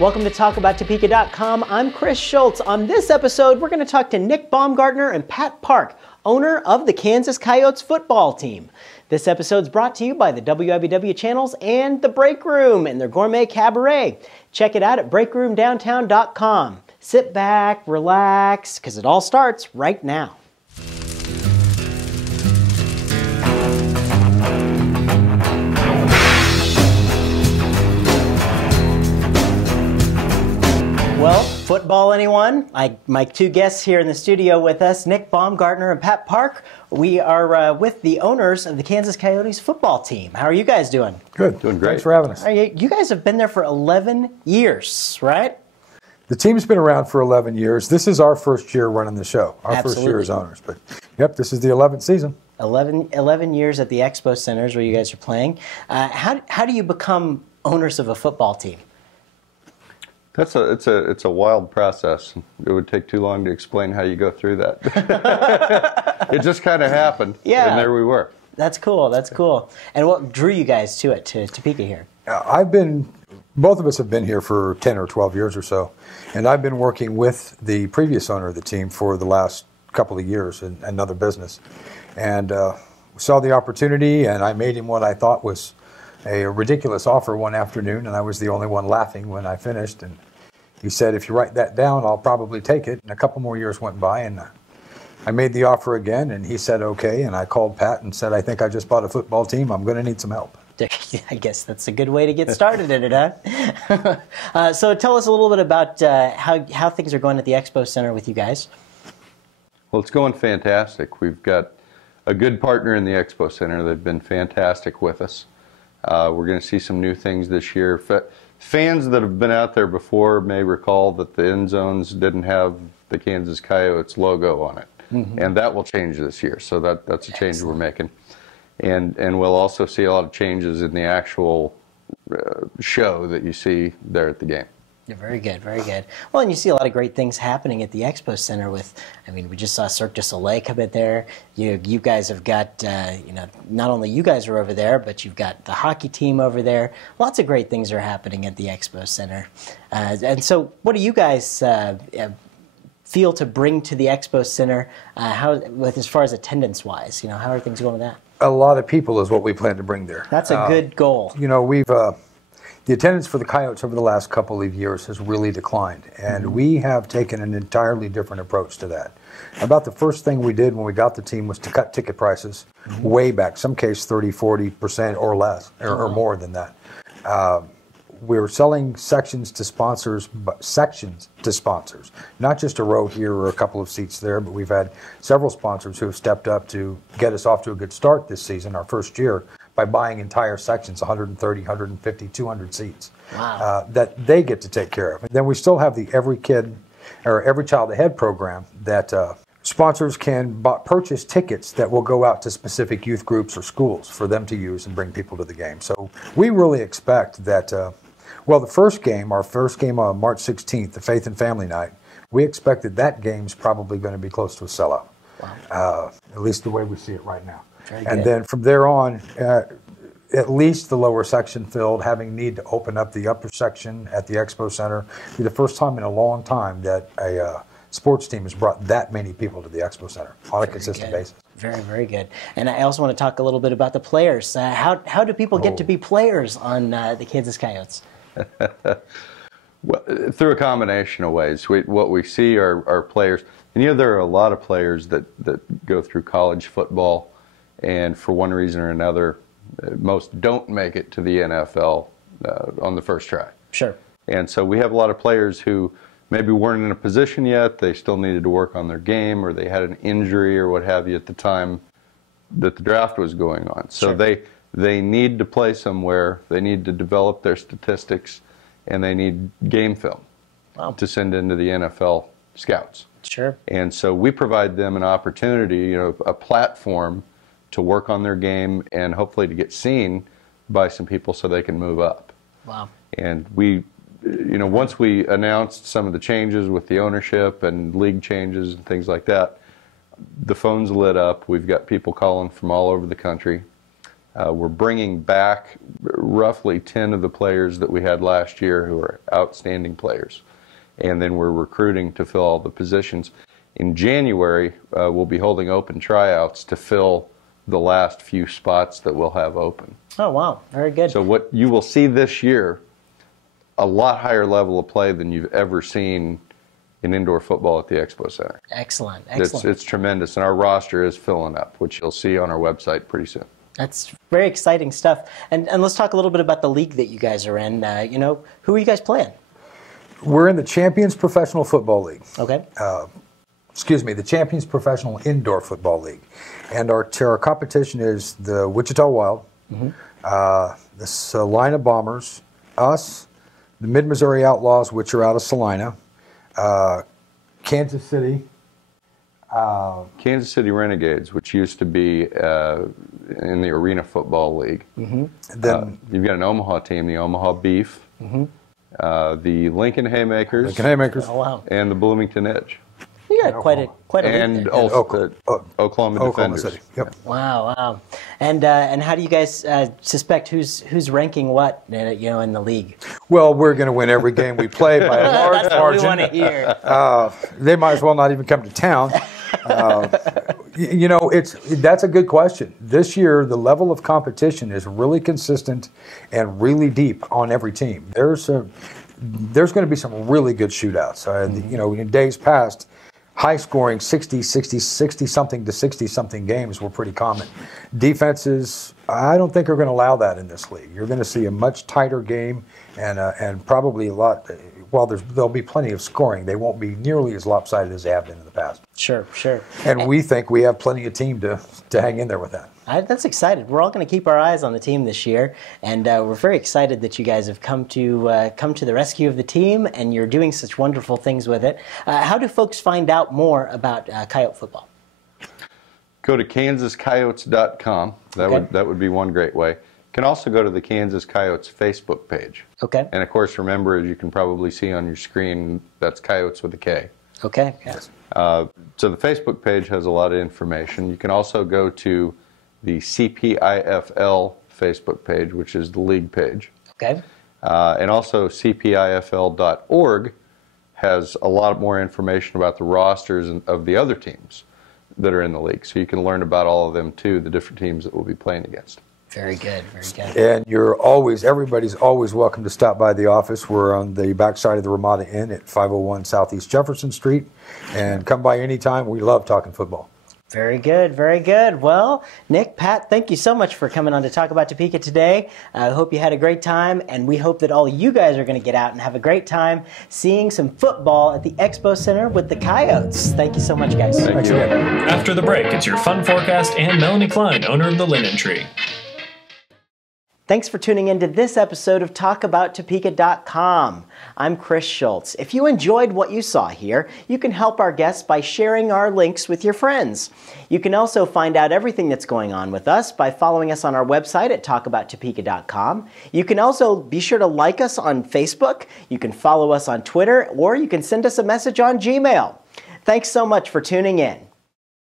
Welcome to TalkAboutTopeka.com. I'm Chris Schultz. On this episode, we're going to talk to Nick Baumgartner and Pat Park, owner of the Kansas Coyotes football team. This episode is brought to you by the WIBW channels and The Break Room and their gourmet cabaret. Check it out at breakroomdowntown.com. Sit back, relax, because it all starts right now. Well, football, anyone? My two guests here in the studio with us, Nick Baumgartner and Pat Park. We are with the owners of the Kansas Coyotes football team. How are you guys doing? Good. Doing great. Thanks for having us. You guys have been there for 11 years, right? The team's been around for 11 years. This is our first year running the show. Our first year as owners. But, yep, this is the 11th season. 11 years at the Expo Centers where you guys are playing. How do you become owners of a football team? It's a wild process. It would take too long to explain how you go through that. It just kind of happened, and there we were. That's cool. That's cool. And what drew you guys to it, to Topeka here? Both of us have been here for 10 or 12 years or so, and I've been working with the previous owner of the team for the last couple of years in another business, and saw the opportunity, and I made him what I thought was a ridiculous offer one afternoon, and I was the only one laughing when I finished. And he said, if you write that down, I'll probably take it. And a couple more years went by, and I made the offer again, and he said okay. And I called Pat and said, I think I just bought a football team. I'm going to need some help. I guess that's a good way to get started in it, huh? So tell us a little bit about how things are going at the Expo Center with you guys. Well, it's going fantastic. We've got a good partner in the Expo Center. They've been fantastic with us. We're going to see some new things this year. Fans that have been out there before may recall that the end zones didn't have the Kansas Coyotes logo on it, and that will change this year. So that's a change we're making, and we'll also see a lot of changes in the actual show that you see there at the game. Yeah, very good, very good. Well, and you see a lot of great things happening at the Expo Center with, we just saw Cirque du Soleil come in there. You guys have got, not only you guys are over there, but you've got the hockey team over there. Lots of great things are happening at the Expo Center. And so what do you guys feel to bring to the Expo Center as far as attendance-wise? How are things going with that? A lot of people is what we plan to bring there. That's a good goal. The attendance for the Coyotes over the last couple of years has really declined, and we have taken an entirely different approach to that. About the first thing we did when we got the team was to cut ticket prices way back, some case 30-40% or less, or more than that. We're selling sections to sponsors, not just a row here or a couple of seats there, but we've had several sponsors who have stepped up to get us off to a good start this season, our first year, by buying entire sections, 130, 150, 200 seats, that they get to take care of. And then we still have the Every Child Ahead program that sponsors can purchase tickets that will go out to specific youth groups or schools for them to use and bring people to the game. So we really expect that, the first game, our first game on March 16th, the Faith and Family Night, we expect that game's probably going to be close to a sellout, at least the way we see it right now. And then from there on, at least the lower section filled, having need to open up the upper section at the Expo Center. It'll be the first time in a long time that a sports team has brought that many people to the Expo Center on a consistent basis. Very, very good. And I also want to talk a little bit about the players. How do people get to be players on the Kansas Coyotes? Well, through a combination of ways. What we see are players, and there are a lot of players that go through college football, and for one reason or another, most don't make it to the NFL on the first try. Sure. And so we have a lot of players who maybe weren't in a position yet, they still needed to work on their game, or they had an injury or what have you at the time that the draft was going on. So they need to play somewhere, they need to develop their statistics, and they need game film to send into the NFL scouts. Sure. And so we provide them an opportunity, a platform to work on their game and hopefully to get seen by some people so they can move up. Wow. And we, once we announced some of the changes with the ownership and league changes and things like that, the phones lit up. We've got people calling from all over the country, We're bringing back roughly 10 of the players that we had last year who are outstanding players. And then we're recruiting to fill all the positions. In January, we'll be holding open tryouts to fill the last few spots that we'll have open. Oh, wow. Very good. So what you will see this year, a lot higher level of play than you've ever seen in indoor football at the Expo Center. Excellent. Excellent. It's tremendous, and our roster is filling up, which you'll see on our website pretty soon. That's very exciting stuff. And let's talk a little bit about the league that you guys are in. You know, who are you guys playing? We're in the Champions Professional Football League. Okay. The Champions Professional Indoor Football League. And our competition is the Wichita Wild, the Salina Bombers, us, the Mid-Missouri Outlaws, which are out of Salina, Kansas City. Kansas City Renegades, which used to be in the Arena Football League. Then you've got an Omaha team, the Omaha Beef, the Lincoln Haymakers, Oh, wow. and the Bloomington Edge. You got quite a league And there. also Oklahoma Defenders. City. Yep. Wow, wow. And how do you guys suspect who's ranking what, you know, in the league? Well, we're going to win every game we play by a large That's what we margin. want to hear. They might as well not even come to town. You know, that's a good question. This year, the level of competition is really consistent and really deep on every team. There's going to be some really good shootouts. You know, in days past, high-scoring 60-something to 60-something games were pretty common. Defenses, I don't think are going to allow that in this league. You're going to see a much tighter game and probably a lot. While there'll be plenty of scoring, they won't be nearly as lopsided as they have been in the past. Sure, sure. And we think we have plenty of team to hang in there with that. That's excited. We're all going to keep our eyes on the team this year, and we're very excited that you guys have come to the rescue of the team, and you're doing such wonderful things with it. How do folks find out more about Coyote football? Go to kansascoyotes.com. That would be one great way. You can also go to the Kansas Coyotes Facebook page. Okay. And of course, remember, as you can probably see on your screen, that's Coyotes with a K. Okay. Yes. So the Facebook page has a lot of information. You can also go to the CPIFL Facebook page, which is the league page. Okay. And also CPIFL.org has a lot more information about the rosters of the other teams that are in the league. So you can learn about all of them too, the different teams that we'll be playing against. Very good, very good. And everybody's always welcome to stop by the office. We're on the backside of the Ramada Inn at 501 Southeast Jefferson Street. And come by anytime. We love talking football. Very good, very good. Well, Nick, Pat, thank you so much for coming on to talk about Topeka today. I hope you had a great time, and we hope that all you guys are going to get out and have a great time seeing some football at the Expo Center with the Coyotes. Thank you so much, guys. Thank you. After the break, it's your fun forecast and Melanie Klein, owner of the Linen Tree. Thanks for tuning in to this episode of TalkAboutTopeka.com. I'm Chris Schultz. If you enjoyed what you saw here, you can help our guests by sharing our links with your friends. You can also find out everything that's going on with us by following us on our website at TalkAboutTopeka.com. You can also be sure to like us on Facebook, you can follow us on Twitter, or you can send us a message on Gmail. Thanks so much for tuning in.